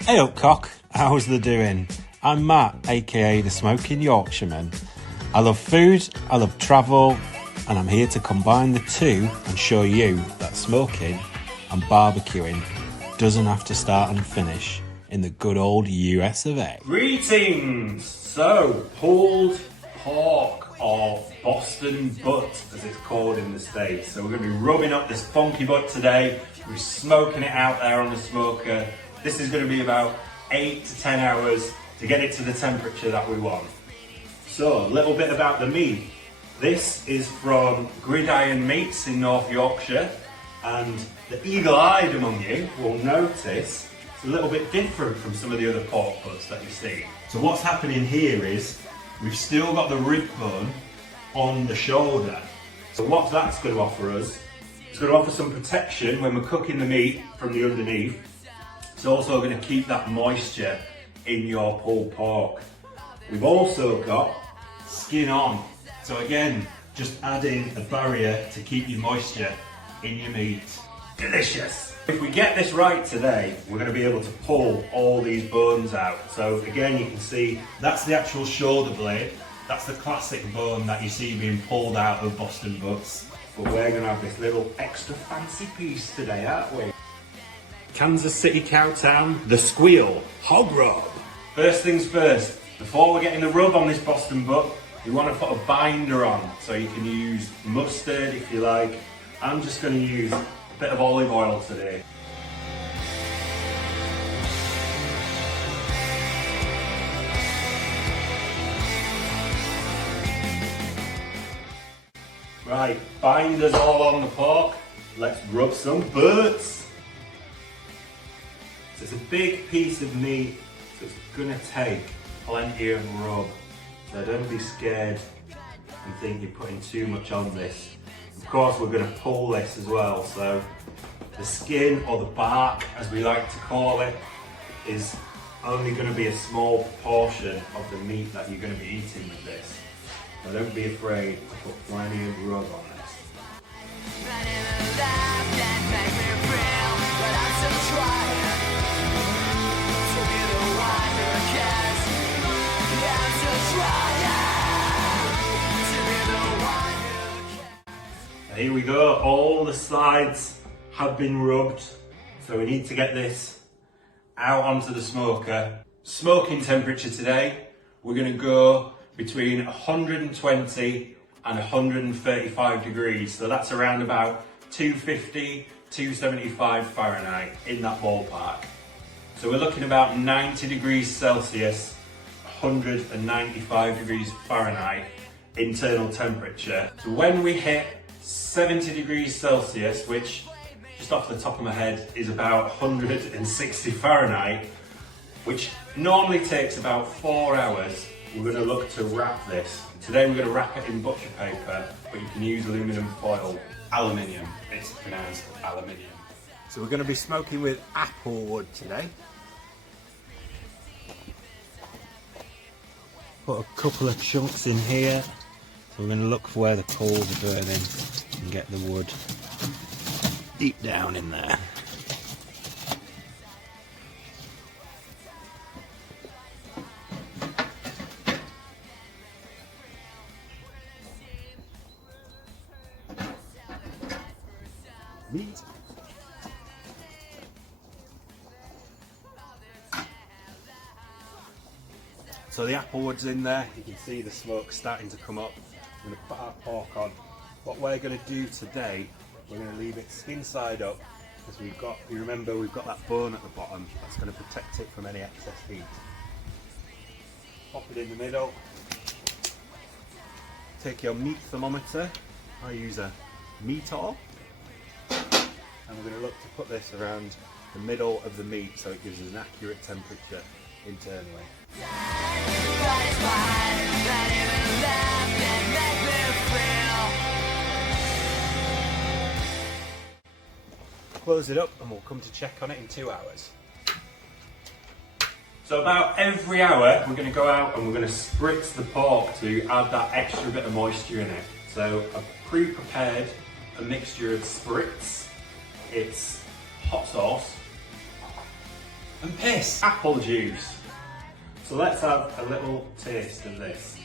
Hey up cock, how's the doing? I'm Matt, aka the Smoking Yorkshireman. I love food, I love travel, and I'm here to combine the two and show you that smoking and barbecuing doesn't have to start and finish in the good old US of A. Greetings! So, pulled pork, or Boston butt as it's called in the States. So we're going to be rubbing up this funky butt today. We're smoking it out there on the smoker. This is going to be about 8 to 10 hours to get it to the temperature that we want. So, a little bit about the meat. This is from Gridiron Meats in North Yorkshire, and the eagle-eyed among you will notice it's a little bit different from some of the other pork butts that you see. So what's happening here is we've still got the rib bone on the shoulder. So what that's going to offer us, it's going to offer some protection when we're cooking the meat from the underneath. It's also going to keep that moisture in your pulled pork. We've also got skin on. So again, just adding a barrier to keep your moisture in your meat. Delicious! If we get this right today, we're going to be able to pull all these bones out. So again, you can see that's the actual shoulder blade. That's the classic bone that you see being pulled out of Boston butts. But we're going to have this little extra fancy piece today, aren't we? Kansas City Cowtown, the squeal, hog rub. First things first, before we're getting the rub on this Boston butt, you want to put a binder on. So you can use mustard if you like. I'm just going to use a bit of olive oil today. Right, binders all on the pork. Let's rub some butts. So it's a big piece of meat, so it's going to take plenty of rub. So don't be scared and think you're putting too much on this. Of course, we're going to pull this as well, so the skin, or the bark as we like to call it, is only going to be a small proportion of the meat that you're going to be eating with this. So don't be afraid to put plenty of rub on this. Here we go, all the sides have been rubbed, so we need to get this out onto the smoker. Smoking temperature today, we're going to go between 120 and 135 degrees, so that's around about 250, 275 Fahrenheit, in that ballpark. So we're looking about 90 degrees Celsius, 195 degrees Fahrenheit internal temperature. So when we hit 70 degrees Celsius, which just off the top of my head is about 160 Fahrenheit, which normally takes about 4 hours, we're going to look to wrap this. Today we're going to wrap it in butcher paper, but you can use aluminum foil. Aluminium, it's pronounced aluminium. So we're going to be smoking with apple wood today. Put a couple of chunks in here. So we're going to look for where the coals are burning and get the wood deep down in there. Meat. So the apple wood's in there, you can see the smoke starting to come up. We're going to put our pork on. What we're going to do today, we're going to leave it skin side up, because you remember we've got that bone at the bottom, that's going to protect it from any excess heat. Pop it in the middle. Take your meat thermometer, I use a meat awl, and we're going to look to put this around the middle of the meat so it gives us an accurate temperature internally. Close it up and we'll come to check on it in 2 hours. So about every hour, we're going to go out and we're going to spritz the pork to add that extra bit of moisture in it. So I've pre-prepared a mixture of spritz, it's hot sauce, and piss, apple juice. So let's have a little taste of this.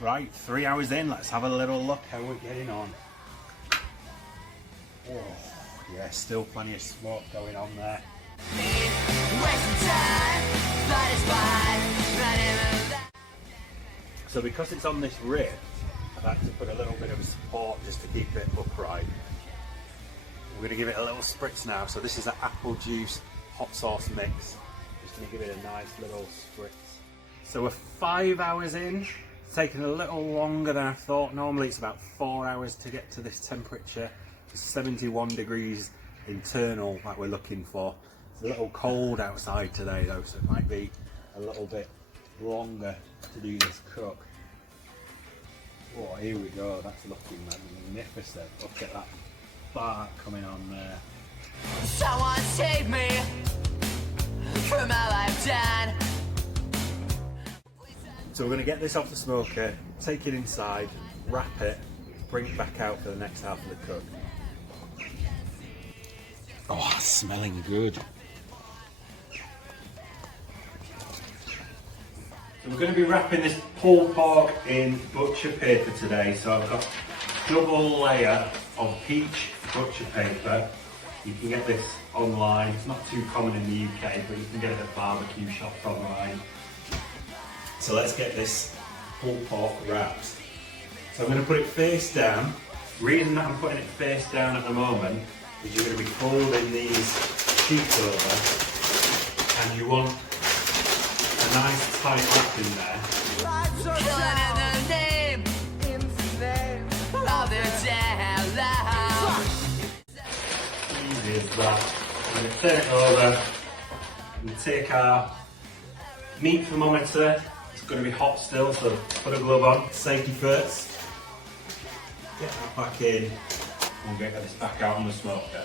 Right, 3 hours in, let's have a little look how we're getting on. Oh, yeah, still plenty of smoke going on there. So because it's on this rib, I've had to put a little bit of support just to keep it upright. We're going to give it a little spritz now. So this is an apple juice hot sauce mix. Just going to give it a nice little spritz. So we're 5 hours in. It's taken a little longer than I thought. Normally it's about 4 hours to get to this temperature. It's 71 degrees internal that we're looking for. It's a little cold outside today though, so it might be a little bit longer to do this cook. Oh, here we go, that's looking magnificent. Look at that bark coming on there. Someone save me from all I've done. So we're going to get this off the smoker, take it inside, wrap it, bring it back out for the next half of the cook. Oh, smelling good. So we're going to be wrapping this pulled pork in butcher paper today. So I've got a double layer of peach butcher paper. You can get this online. It's not too common in the UK, but you can get it at barbecue shops online. So let's get this pulled pork wrapped. So I'm going to put it face down. The reason that I'm putting it face down at the moment is you're going to be folding these sheets over, and you want a nice tight wrap in there. Easy as that. I'm going to turn it over and take our meat thermometer. It's going to be hot still, so put a glove on. Safety first. Get that back in. We'll get this back out on the smoker.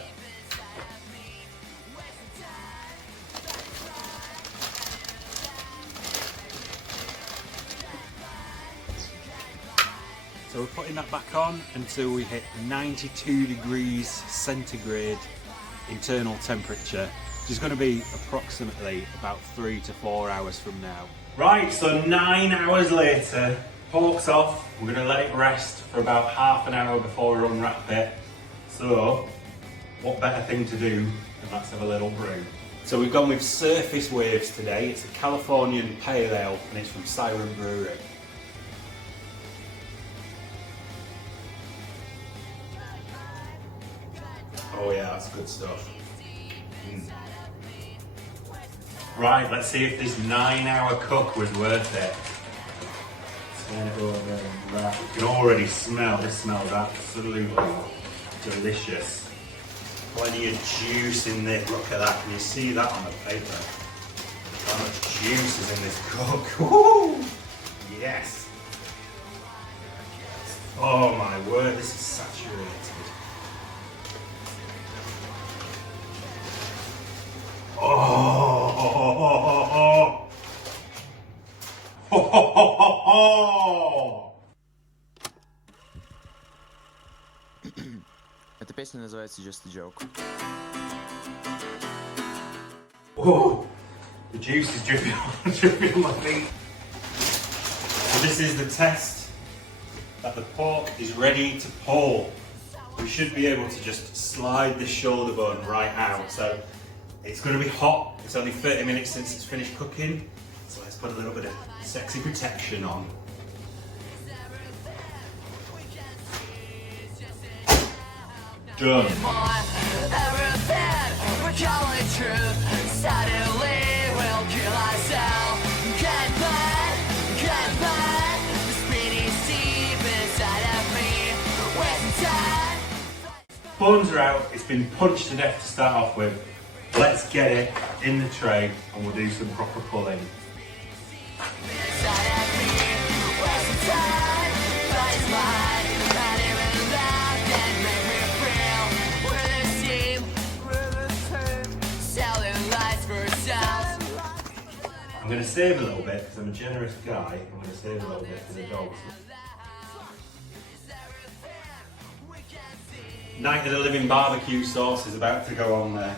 So we're putting that back on until we hit 92 degrees centigrade internal temperature, which is going to be approximately about 3 to 4 hours from now. Right, so 9 hours later, pork's off. We're going to let it rest for about half an hour before we unwrap it. So, what better thing to do than let's have a little brew. So we've gone with Surface Waves today. It's a Californian Pale Ale and it's from Siren Brewery. Oh yeah, that's good stuff. Right, let's see if this 9-hour cook was worth it. Turn it over and wrap. You can already smell, this smells absolutely delicious. Plenty of juice in there, look at that. Can you see that on the paper? How much juice is in this cook? Woo! Yes! Oh my word, this is saturated. Oh! Эта песня называется Just a Joke. Oh, the juice is dripping on my feet. So this is the test that the pork is ready to pull. We should be able to just slide the shoulder bone right out. So it's going to be hot. It's only 30 minutes since it's finished cooking. So let's put a little bit of sexy protection on. Done. Bones are out, it's been punched to death to start off with. Let's get it in the tray and we'll do some proper pulling. save a little bit because I'm a generous guy. I'm going to save a little bit for the dogs. Night of the Living barbecue sauce is about to go on there.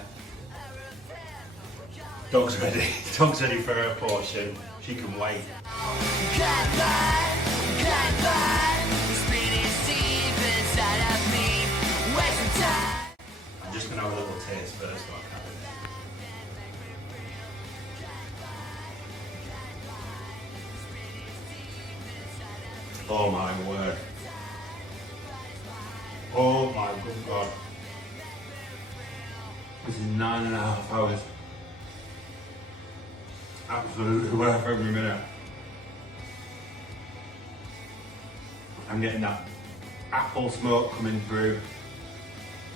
Dog's ready. Dog's ready for her portion. She can wait. I'm just going to have a little taste first. Oh my word. Oh my good God. This is 9.5 hours. Absolutely worth every minute. I'm getting that apple smoke coming through.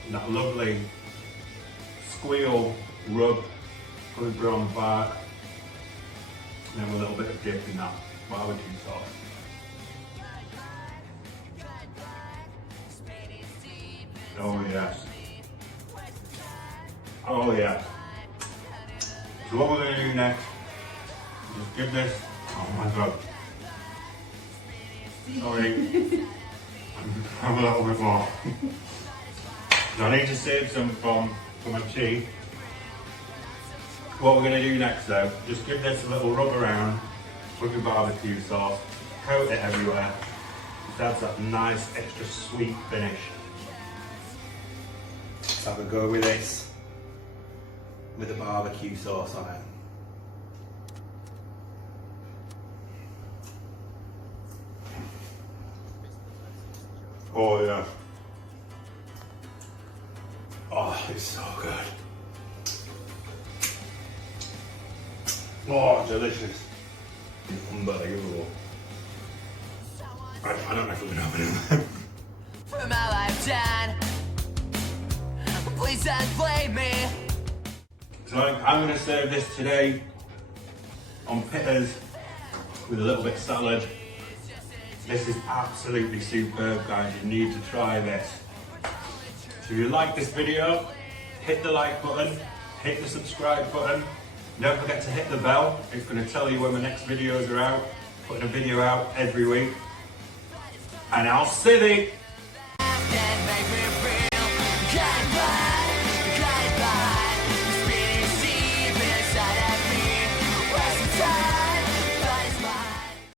And that lovely squeal rub coming through on the back. And then a little bit of dip in that barbecue sauce. Oh yes. Oh yeah. So what we're going to do next is just give this, oh my God. Sorry. Have a little bit more. So I need to save some for my tea. What we're going to do next though, just give this a little rub around with the barbecue sauce, coat it everywhere. Just adds that nice extra sweet finish. Let's have a go with this, with the barbecue sauce on it. Oh yeah. Oh, it's so good. Oh, delicious. Unbelievable. I don't know if we're gonna open it. For my life done, please don't blame me. So I'm going to serve this today on pitters with a little bit of salad. This is absolutely superb, guys. You need to try this. So if you like this video, hit the like button, hit the subscribe button. Don't forget to hit the bell. It's going to tell you when my next videos are out. Putting a video out every week. And I'll see you.